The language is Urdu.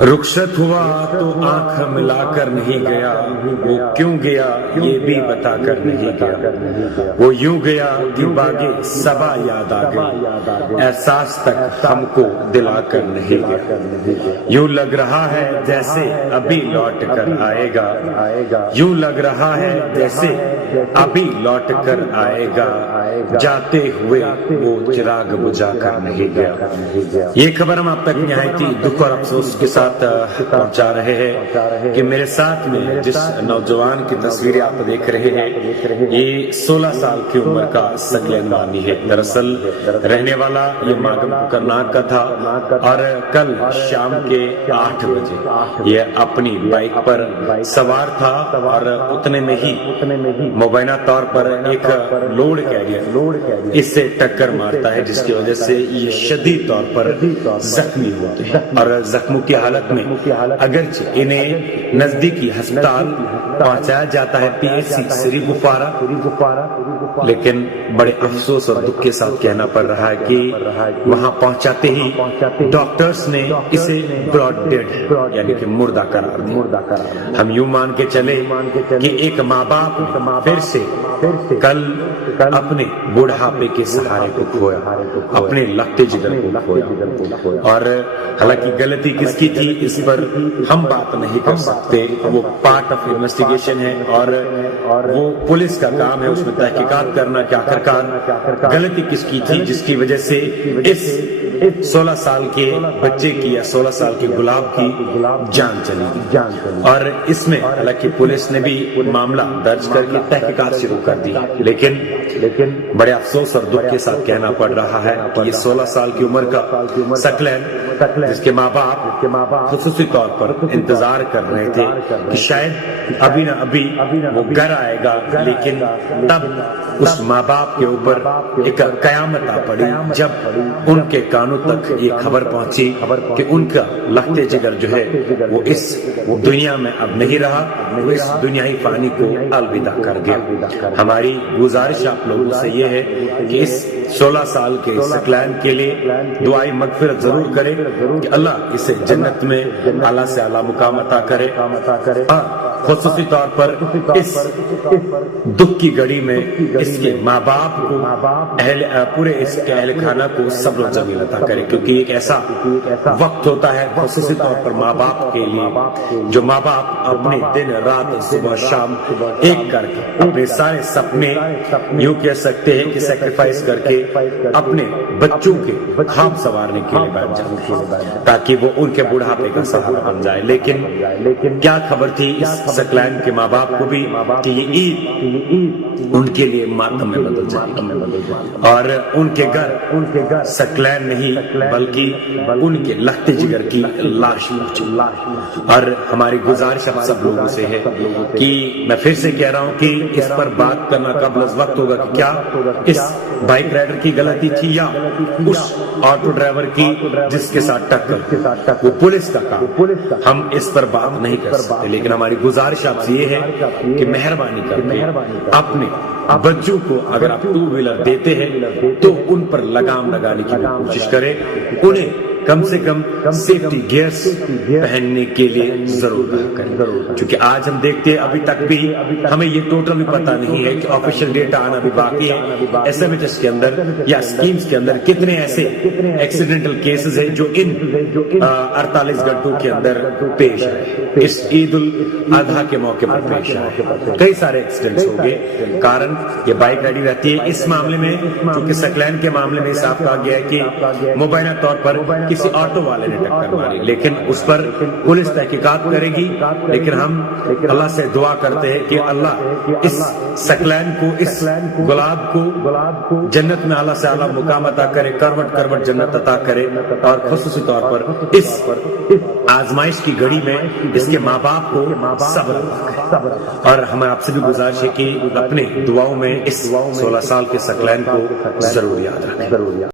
رخصت ہوا تو آنکھ ملا کر نہیں گیا، وہ کیوں گیا یہ بھی بتا کر نہیں گیا، وہ یوں گیا کہ باغے صبا یاد آ گئی، احساس تک ہم کو دلا کر نہیں گیا، یوں لگ رہا ہے جیسے ابھی لوٹ کر آئے گا، یوں لگ رہا ہے جیسے ابھی لوٹ کر آئے گا، جاتے ہوئے وہ چراغ بجھا کر نہیں گیا۔ یہ خبر ہم آپ تک نہایتی دکھ اور افسوس کے ساتھ پہنچا رہے ہیں کہ میرے ساتھ میں جس نوجوان کی تصویریں آپ دیکھ رہے ہیں یہ 16 سال کی عمر کا سکلین وانی ہے۔ دراصل رہنے والا یہ ماگم کرناک کا تھا اور کل شام کے 8 بجے یہ اپنی بائک پر سوار تھا اور اتنے میں ہی مبینہ طور پر ایک لوڈ کیریئر اس سے ٹکر مارتا ہے، جس کی وجہ سے یہ شدید طور پر زخمی ہوتے ہیں اور زخموں کی حالت میں اگرچہ انہیں نزدیکی ہسپتال پہنچایا جاتا ہے پی ایچ سی سری گفارا، لیکن بڑے افسوس اور دکھ کے ساتھ کہنا پڑ رہا ہے کہ وہاں پہنچاتے ہی ڈاکٹرز نے اسے براڈ ڈیڈ یعنی کہ مردہ قرار دیا۔ ہم یوں مان کے چلے کہ ایک ماں باپ پھر سے کل اپنے بڑھاپے کے سہارے کو کھویا، اپنے لگتے جگر کو کھویا، اور حالانکہ غلطی کس کی تھی اس پر ہم بات نہیں کر سکتے، وہ پارٹ آف انویسٹیگیشن ہے اور وہ پولیس کا کام ہے اس میں تحقیقات کرنا کہ آخرکار غلطی کس کی تھی جس کی وجہ سے اس 16 سال کے بچے کی یا 16 سال کے گلاب کی جان چلی، اور اس میں حالانکہ پولیس نے بھی معاملہ درج کر کے تحقیقات شروع کر دی، لیکن بڑے افسوس اور دکھ کے ساتھ کہنا پڑ رہا ہے کہ یہ 16 سال کی عمر کا سکلین جس کے ماں باپ خصوصی طور پر انتظار کر رہے تھے کہ شاید ابھی نہ ابھی وہ گھر آئے گا، لیکن تب اس ماں باپ کے اوپر ایک قیامت آ پڑی جب ان کے کانوں تک یہ خبر پہنچی کہ ان کا لگتے جگر جو ہے وہ اس دنیا میں اب نہیں رہا، وہ اس دنیائی فانی کو الوداع کر گیا۔ ہماری گزارش آپ لوگوں سے یہ ہے کہ اس 16 سال کے سکلین کے لیے دعائی مغفرت ضرور کرے کہ اللہ اسے جنت میں اعلیٰ سے اعلیٰ مقام عطا کرے، اور خصوصی طور پر اس دکھ کی گھڑی میں اس کے ماں باپ کو پورے اس کے اہل خانہ کو صبر و جمیل عطا کرے، کیونکہ ایک ایسا وقت ہوتا ہے خصوصی طور پر ماں باپ کے لیے جو ماں باپ اپنے دن رات صبح شام ایک کر کے اپنے سارے سپنے یوں کہہ سکتے ہیں کہ سیکریفائس کر کے اپنے بچوں کے خواب سنوارنے کے لیے بیٹھ جائیں تاکہ وہ ان کے بڑھاپے کا سہارا بن جائے۔ لیکن کیا خبر تھی اس سکلین کے ماں باپ کو بھی کہ یہ عید ان کے لیے ماتم میں بدل جائے گی اور ان کے گھر سکلین نہیں بلکہ ان کے لگتے جگر کی لاش پہنچی۔ اور ہماری گزارش اب سب لوگوں سے ہے کہ میں پھر سے کہہ رہا ہوں کہ اس پر بات کرنا قبل از وقت ہوگا کہ کیا اس بائک رائڈر کی غلطی تھی یا اس آٹو ڈرائیور کی جس کے ساتھ ٹکر، وہ پولیس کا کام، ہم اس پر بات نہیں کر سکتے، لیکن ہماری گزارش آپ سے یہ ہے کہ مہربانی کر کے اپنے بچوں کو اگر آپ 2 ویلر دیتے ہیں تو ان پر لگام لگانے کی کوشش کریں، انہیں کم سے کم سیفٹی گیئرز پہننے کے لیے ضرور کریں، کیونکہ آج ہم دیکھتے ہیں ابھی تک بھی ہمیں یہ ٹوٹل بھی پتہ نہیں ہے کہ آفیشیل ڈیٹا آنا بھی باقی ہے ایس ایم ایچ ایس کے اندر یا اسکیمز کے اندر کتنے ایسے ایکسیڈنٹل کیسز ہیں جو ان 48 گھنٹوں کے اندر پیش آئے، اس عید الاضحیٰ کے موقع پر پیش آئے، کئی سارے ایکسیڈنٹس ہو گئے، کارن یہ بائک ریڈی رہتی ہے۔ اس معاملے میں چونکہ سکلین کے معاملے میں صاف کہا گیا ہے کہ مبینہ طور پر کسی آٹو والے نے ٹکر ماری، لیکن اس پر پولیس تحقیقات کرے گی، لیکن ہم اللہ سے دعا کرتے ہیں کہ اللہ اس سکلین کو، اس گلاب کو جنت میں اعلیٰ سے اعلیٰ مقام عطا کرے، کروٹ کروٹ جنت عطا کرے، اور خصوصی طور پر اس آزمائش کی گھڑی میں اس کے ماں باپ کو صبر عطا کرے۔ اور ہمیں آپ سے بھی گزارش ہے کہ اپنے دعاؤں میں اس 16 سال کے سکلین کو ضرور یاد رکھیں۔